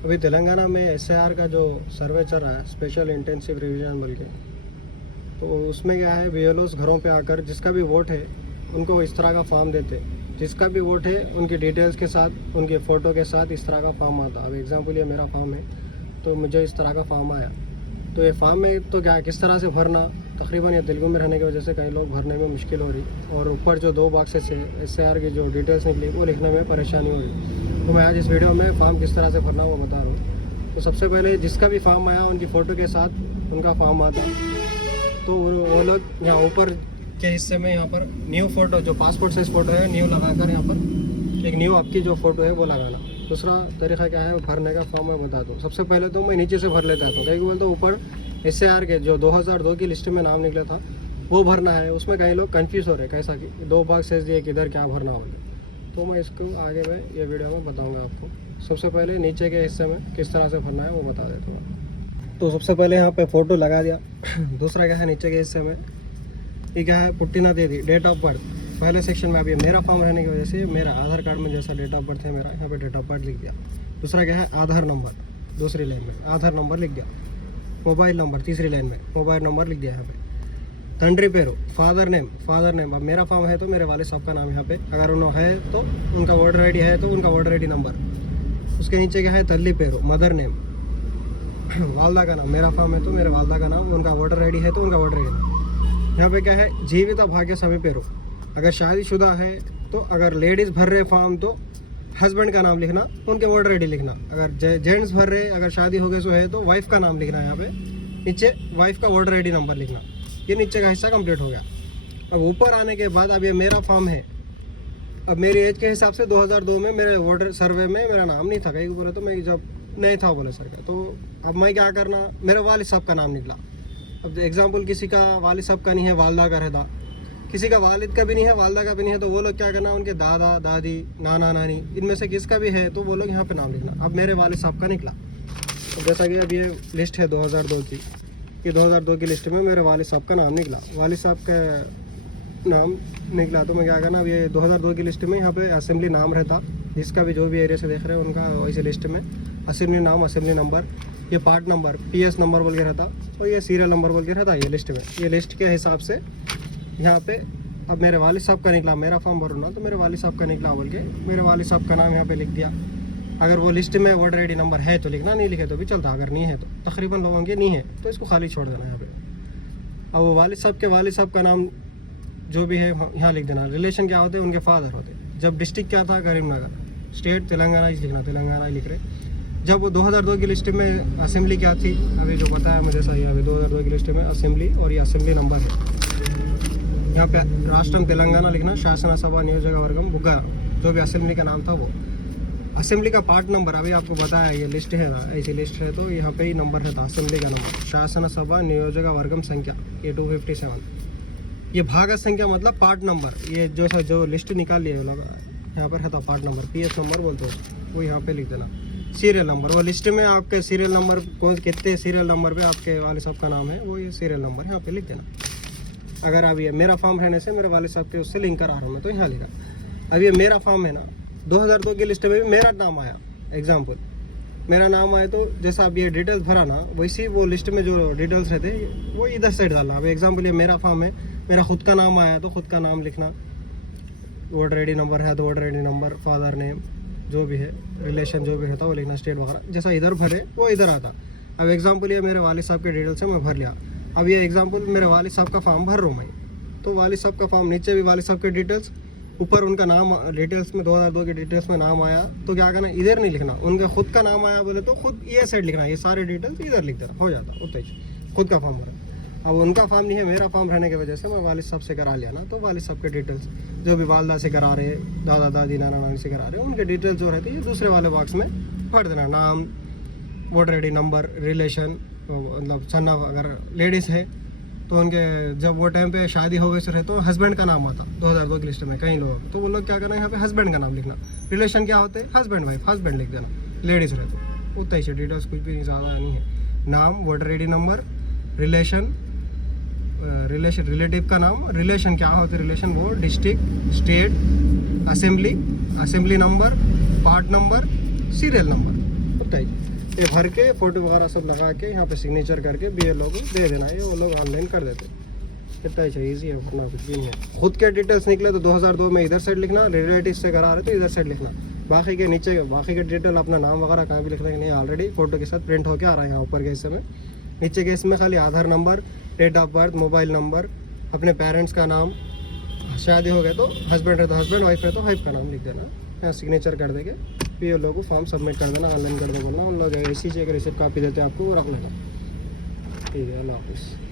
अभी तेलंगाना में एसआईआर का जो सर्वे चल रहा है, स्पेशल इंटेंसिव रिवीजन बोल के, तो उसमें क्या है, बीएलओस घरों पे आकर जिसका भी वोट है उनको इस तरह का फॉर्म देते हैं। जिसका भी वोट है उनकी डिटेल्स के साथ, उनके फ़ोटो के साथ इस तरह का फॉर्म आता है। अब एग्जांपल ये मेरा फॉर्म है, तो मुझे इस तरह का फॉर्म आया। तो ये फॉर्म में तो क्या किस तरह से भरना, तकरीबन ये तेलुगु में रहने की वजह से कई लोग भरने में मुश्किल हो रही, और ऊपर जो 2 बॉक्सेस है एसआईआर की जो डिटेल्स निकली वो लिखने में परेशानी हो रही। तो मैं आज इस वीडियो में फॉर्म किस तरह से भरना वो बता रहा हूँ। तो सबसे पहले जिसका भी फॉर्म आया उनकी फ़ोटो के साथ उनका फॉर्म आता, तो वो लोग यहाँ ऊपर के हिस्से में यहाँ पर न्यू फ़ोटो, जो पासपोर्ट साइज़ फ़ोटो है, न्यू लगाकर यहाँ पर एक न्यू आपकी जो फ़ोटो है वो लगाना। दूसरा तरीका क्या है भरने का, फॉर्म मैं बता दूँ। सबसे पहले तो मैं नीचे से भर लेता हूँ, कहीं बोलते ऊपर एसआईआर के जो 2002 की लिस्ट में नाम निकला था वो भरना है। उसमें कई लोग कंफ्यूज हो रहे हैं कैसा कि 2 बॉक्सेस दिए किधर क्या भरना होगा। तो मैं इसको आगे में ये वीडियो में बताऊँगा आपको। सबसे पहले नीचे के हिस्से में किस तरह से भरना है वो बता देता हूँ। तो सबसे पहले यहाँ पे फ़ोटो लगा दिया। दूसरा क्या है, नीचे के हिस्से में ये क्या है, पुट्टिना दे दी, डेट ऑफ बर्थ। पहले सेक्शन में अभी मेरा फॉर्म रहने की वजह से मेरा आधार कार्ड में जैसा डेट ऑफ बर्थ है मेरा, यहाँ पे डेट ऑफ बर्थ लिख दिया। दूसरा क्या है, आधार नंबर, दूसरी लाइन में आधार नंबर लिख दिया। मोबाइल नंबर तीसरी लाइन में मोबाइल नंबर लिख दिया यहाँ पे। तंड्री पेरो, फादर नेम। अब मेरा फॉर्म है तो मेरे वाले साहब का नाम यहाँ पे, अगर उन्होंने है तो उनका वोटर आईडी है तो उनका वोटर आईडी नंबर। उसके नीचे क्या है, तल्ली पेरो, मदर नेम। वालदा का नाम, मेरा फॉर्म है तो मेरे वालदा का नाम, उनका वोटर आईडी है तो उनका वोटर आईडी। यहाँ पे क्या है, जीवित भाग्य सभी पेरो, अगर शादीशुदा है तो, अगर लेडीज़ भर रहे फॉर्म तो हस्बैंड का नाम लिखना, उनके वोटर आईडी लिखना। अगर जेंट्स भर रहे, अगर शादी हो गए सो है तो वाइफ का नाम लिखना, यहाँ पे नीचे वाइफ का वोटर आईडी नंबर लिखना। ये नीचे का हिस्सा कंप्लीट हो गया। अब ऊपर आने के बाद अब ये मेरा फॉर्म है। अब मेरी एज के हिसाब से 2002 में मेरे वोटर सर्वे में मेरा नाम नहीं था, कहीं बोले तो मैं जब नहीं था बोले सर का, तो अब मैं क्या करना, मेरे वालिद साहब का नाम निकला। अब एग्जाम्पल किसी का वालिद साहब का नहीं है, वालदा का रहता, किसी का वालिद का भी नहीं है, वालदा का भी नहीं है, तो वो लोग क्या करना, उनके दादा दादी नाना नानी इनमें से किसका भी है तो वो लोग यहाँ पे नाम लिखना। अब मेरे वालिद साहब का निकला। अब जैसा कि अब ये लिस्ट है 2002 की, ये 2002 की लिस्ट में मेरे वालिद साहब का नाम निकला, वालिद साहब का नाम निकला। तो मैं क्या करना, अब ये 2002 की लिस्ट में यहाँ पे असेंबली नाम रहता, जिसका भी जो भी एरिया से देख रहे हैं उनका वैसे लिस्ट में असेंबली नाम, असेंबली नंबर, ये पार्ट नंबर, पीएस नंबर बोल के रहता, और ये सीरियल नंबर बोल के रहता ये लिस्ट में। ये लिस्ट के हिसाब से यहाँ पे अब मेरे वालिद साहब का निकला, मेरा फॉर्म भरूँ ना तो मेरे वालिद साहब का निकला बोल के मेरे वालिद साहब का नाम यहाँ पे लिख दिया। अगर वो लिस्ट में वोटर आईडी नंबर है तो लिखना, नहीं लिखे तो भी चलता, अगर नहीं है तो, तकरीबन लोगों के नहीं है तो इसको खाली छोड़ देना यहाँ पे। अब वो वालिद साहब के वालिद साहब का नाम जो भी है यहाँ लिख देना। रिलेशन क्या होते हैं, उनके फादर होते। जब डिस्ट्रिक्ट क्या था, करीमनगर, स्टेट तेलंगाना ही लिखना, तेलंगाना ही लिख रहे। जब वो 2002 की लिस्ट में असेंबली क्या थी, अभी जो पता है मुझे सही, अभी 2002 की लिस्ट में असेंबली, और ये असेंबली नंबर है। यहाँ पे राष्ट्रम तेलंगाना लिखना, शासन सभा नियोजकवर्गम बुग्गा, जो भी असेंबली का नाम था वो। असेंबली का पार्ट नंबर अभी आपको बताया, ये लिस्ट है ना, ऐसी लिस्ट है तो यहाँ पे ही नंबर रहता असेंबली का नंबर, शासन सभा नियोजकवर्गम संख्या, ये 257। ये भाग संख्या मतलब पार्ट नंबर, ये जो लिस्ट निकाल लिए लोग यहाँ पर रहता पार्ट नंबर, पीएस नंबर बोलते हो, वो यहाँ पे लिख देना। सीरियल नंबर, वो लिस्ट में आपके सीरियल नंबर कौन कितने सीरियल नंबर पे आपके वालिद साहब का नाम है, वो ये सीरियल नंबर यहाँ पे लिख देना। अगर अब ये मेरा फॉर्म रहने से मेरे वालिद साहब के उससे लिंक करा रहा हूँ मैं, तो यहाँ लिखा। अब ये मेरा फॉर्म है ना, 2002 की लिस्ट में भी मेरा नाम आया, एग्जाम्पल मेरा नाम आया, तो जैसा अब ये डिटेल्स भरा ना, वैसे वो लिस्ट में जो डिटेल्स रहते वो इधर साइड डालना। अब एग्जाम्पल ये मेरा फॉर्म है, मेरा खुद का नाम आया तो खुद का नाम लिखना, वोटर आईडी नंबर है तो voter ID number, father name जो भी है, रिलेशन जो भी रहता वो लिखना, स्टेट वगैरह जैसा इधर भरे वो इधर आता। अब एग्जाम्पल ये मेरे वालिद साहब के डिटेल्स है, मैं भर लिया। अब ये एग्जाम्पल मेरे वालिद साहब का फॉर्म भर रहा हूँ मैं, तो वालिद साहब का फॉर्म, नीचे भी वालिद साहब के डिटेल्स, ऊपर उनका नाम डिटेल्स में 2002 के डिटेल्स में नाम आया, तो क्या करना, इधर नहीं लिखना, उनका खुद का नाम आया बोले तो खुद ये साइड लिखना, ये सारे डिटेल्स इधर लिख देना, हो जाता उतना ही, खुद का फॉर्म भरा। अब उनका फॉर्म नहीं है, मेरा फॉर्म रहने की वजह से मैं वालिद साहब से करा लिया ना, तो वालिद साहब के डिटेल्स जो भी वालदा से करा रहे, दादा दादी नाना नानी से करा रहे, उनके डिटेल्स जो रहते हैं दूसरे वाले बॉक्स में भर देना। नाम, वोटर आईडी नंबर, रिलेशन, मतलब सन्ना, अगर लेडीज़ है तो उनके जब वो टाइम पे शादी हो गई रहे तो हस्बैंड का नाम आता 2002 की लिस्ट में कई लोग, तो वो लोग क्या करना, यहाँ पे हस्बैंड का नाम लिखना। रिलेशन क्या होते हैं, हस्बैंड वाइफ, हस्बैंड लिख देना। लेडीज़ रहते उतना ही डिटेल्स, कुछ भी ज़्यादा नहीं है। नाम, voter ID number, relation, relative का नाम, रिलेशन क्या होते हैं, रिलेशन वो, district, state, assembly number, part number, serial number, इतना ही, ये भर के फोटो वगैरह सब लगा के यहाँ पे सिग्नेचर करके BLO को दे देना है, वो लोग ऑनलाइन कर देते हैं। इतना ही चाहिए, ईजी है, वरना कुछ भी नहीं है। खुद के डिटेल्स निकले तो 2002 में इधर साइड लिखना, रिलेटिव से करा रहे तो इधर साइड लिखना, बाकी के नीचे बाकी के डिटेल अपना नाम वगैरह कहाँ भी लिख देंगे। नहीं ऑलरेडी फोटो के साथ प्रिंट होके आ रहा है यहाँ ऊपर के हिस्से में। नीचे के इसमें खाली Aadhaar number, date of birth, mobile number, अपने पेरेंट्स का नाम, शादी हो गए तो हस्बैंड है तो हस्बैंड, वाइफ है तो वाइफ का नाम लिख देना, यहाँ सिग्नेचर कर देंगे, BLO को फॉर्म सबमिट कर देना, ऑनलाइन कर दो बोलना, उन लोग ऐसी चेक रिसिप्ट कॉपी देते हैं आपको, वो रख लेना। ठीक है, अल्लाह हाफिज़।